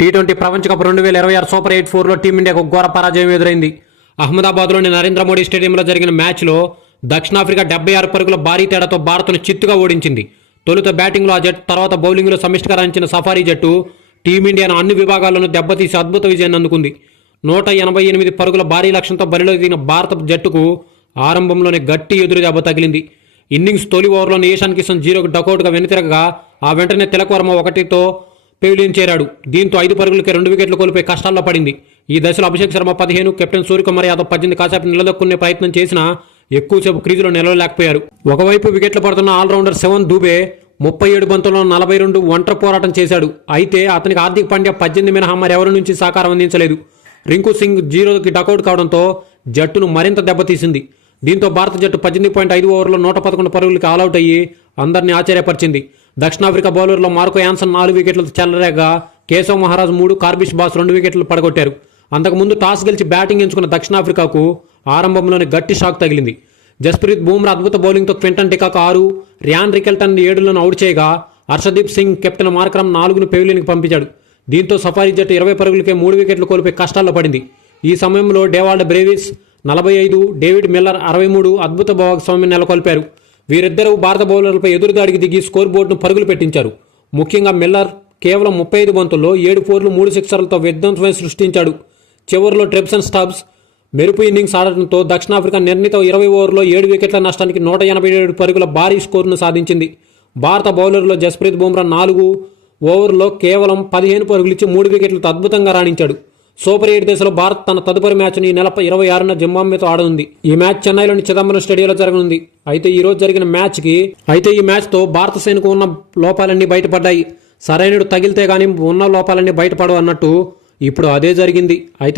T20 ప్రపంచ cup 2026 super 8-4లో టీమిండియాకు ఘోర పరాజయం ఎదురైంది. అహ్మదాబాద్లోని నరేంద్ర మోడీ స్టేడియంలో జరిగిన మ్యాచ్లో దక్షిణాఫ్రికా 76 పరుగుల భారీ తేడాతో భారత్ను చిత్తుగా ఓడించింది. తొలుత బ్యాటింగ్లో ఆ జట్టు, తర్వాత బౌలింగ్లో సమిష్టిగా రాణించిన సఫారీ జట్టు టీమిండియాను అన్ని విభాగాల్లోనూ దెబ్బతీసి అద్భుత విజయాన్ని అందుకుంది. 188 పరుగుల భారీ లక్ష్యంతో బరిలో దిగిన భారత జట్టుకు ఆరంభంలోనే గట్టి ఎదురు దెబ్బ తగిలింది. ఇన్నింగ్స్ తొలి ఓవర్లోనే ఈశాన్ కిషన్ 0కు డకౌట్గా వెనుతిరగగా ఆ వెంటనే తిలక్ వర్మ 1తో పెవిలియన్ చేరాడు. దీంతో 5 పరుగులకే 2 వికెట్లు కోల్పోయి కష్టాల్లో పడింది. ఈ దశలో అభిషేక్ శర్మ 15, కెప్టెన్ సూర్యకుమార్ యాదవ్ 18 కాసేపు నిలదొక్కునే ప్రయత్నం చేసినా ఎక్కువసేపు క్రీజులో నిలవలేకపోయారు. ఒకవైపు వికెట్లు పడుతున్న ఆల్రౌండర్ శివన్ దూబే 37 బంతుల్లో 42 ఒంటరి పోరాటం చేశాడు. అయితే అతనికి హార్దిక్ పాండ్యా 18 మినహా మరెవరి నుంచి సహకారం అందించలేదు. రింకు సింగ్ 0కి డకౌట్ కావడంతో జట్టును మరింత దెబ్బతీసింది. దీంతో భారత జట్టు 18.5 ఓవర్లో 111 పరుగులకి ఆలౌట్ అయ్యి అందరినీ ఆశ్చర్యపరిచింది. దక్షిణాఫ్రికా బౌలర్లో మార్కో యాన్సన్ 4 వికెట్లతో చెలరేగా కేశవ్ మహారాజ్ 3, కార్బిష్ బాస్ 2 వికెట్లు పడగొట్టారు. అంతకుముందు టాస్ గెలిచి బ్యాటింగ్ ఎంచుకున్న దక్షిణాఫ్రికాకు ఆరంభంలోనే గట్టి షాక్ తగిలింది. జస్ప్రీత్ బూమ్రా అద్భుత బౌలింగ్తో క్వింటన్ డికాక్ 6, ర్యాన్ రికెల్టన్ 7లను అవుట్ చేయగా హర్షదీప్ సింగ్, కెప్టెన్ మార్కరమ్ 4ను పెవిలియన్కి పంపించాడు. దీంతో సఫారీ జట్టు 20 పరుగులకే 3 వికెట్లు కోల్పోయి కష్టాల్లో పడింది. ఈ సమయంలో డేవాల్డ్ బ్రేవిస్ 45, డేవిడ్ మిల్లర్ 63 అద్భుత భాగస్వామ్యం నెలకొల్పారు. వీరిద్దరూ భారత బౌలర్లపై ఎదురుదాడికి దిగి స్కోర్ బోర్డును పరుగులు పెట్టించారు. ముఖ్యంగా మిల్లర్ కేవలం 35 బంతుల్లో 7 ఫోర్లు 3 సిక్సర్లతో విధ్వంసం సృష్టించాడు. చివరిలో ట్రెప్సన్ స్టబ్స్ మెరుపు ఇన్నింగ్స్ ఆడటంతో దక్షిణాఫ్రికా నిర్ణీత 20 ఓవర్లో 7 వికెట్ల నష్టానికి 187 పరుగుల భారీ స్కోరును సాధించింది. భారత బౌలర్లో జస్ప్రీత్ బుమ్రా 4 ఓవర్లో కేవలం 15 పరుగులిచ్చి 3 వికెట్లతో అద్భుతంగా రాణించాడు. సూపర్ 8 దశలో భారత్ తన తదుపరి మ్యాచ్ను ఈ నెల 26న జింబాబ్వేతో ఆడనుంది. ఈ మ్యాచ్ చెన్నైలోని చిదంబరం స్టేడియంలో జరగనుంది. అయితే ఈ రోజు జరిగిన ఈ మ్యాచ్తో భారత సేనకు ఉన్న లోపాలన్నీ బయటపడ్డాయి. సరైనడు తగిలితే గానీ ఉన్న లోపాలన్నీ బయటపడవు అన్నట్టు ఇప్పుడు అదే జరిగింది. అయితే